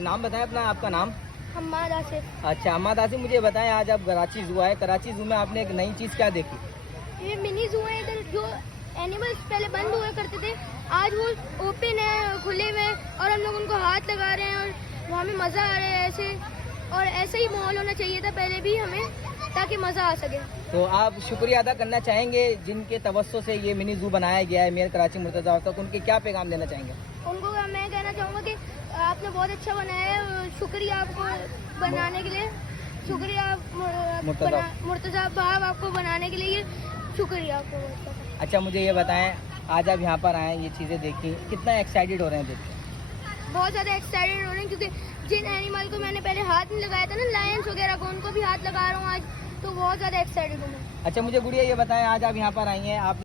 नाम बताएं अपना, आपका नाम? हम्माद आसिफ। अच्छा अम्माद आसिफ, मुझे बताएं आज आप कराची ज़ू आए, कराची ज़ू में आपने एक नई चीज़ क्या देखी? ये मिनी ज़ू है, इधर जो एनिमल्स पहले बंद हुआ करते थे आज वो ओपन है, खुले हुए हैं और हम लोग उनको हाथ लगा रहे हैं और वहाँ में मज़ा आ रहा है ऐसे। और ऐसे ही माहौल होना चाहिए था पहले भी हमें, ताकि मज़ा आ सके। तो आप शुक्रिया अदा करना चाहेंगे जिनके तवज्जो से ये मिनी ज़ू बनाया गया है मेयर कराची मुर्तज़ा तक, उनके क्या पैगाम देना चाहेंगे? उनको मैं कहना चाहूँगा कि आपने बहुत अच्छा बनाया है, शुक्रिया आपको बनाने के लिए, शुक्रिया मुर्तज़ा भाव आपको बनाने के लिए, शुक्रिया आपको। अच्छा मुझे ये बताएं, आज आप यहाँ पर आए, ये चीज़ें देखी, कितना एक्साइटेड हो रहे हैं देख? बहुत ज़्यादा एक्साइटेड हो रहे हैं क्योंकि जिन एनिमल को मैंने पहले हाथ नहीं लगाया था ना, लायंस वगैरह को, उनको भी हाथ लगा रहा हूँ आज, तो बहुत ज़्यादा एक्साइटेड हूँ मैं। अच्छा मुझे गुड़िया ये बताएं, आज आप यहाँ पर आई हैं, आप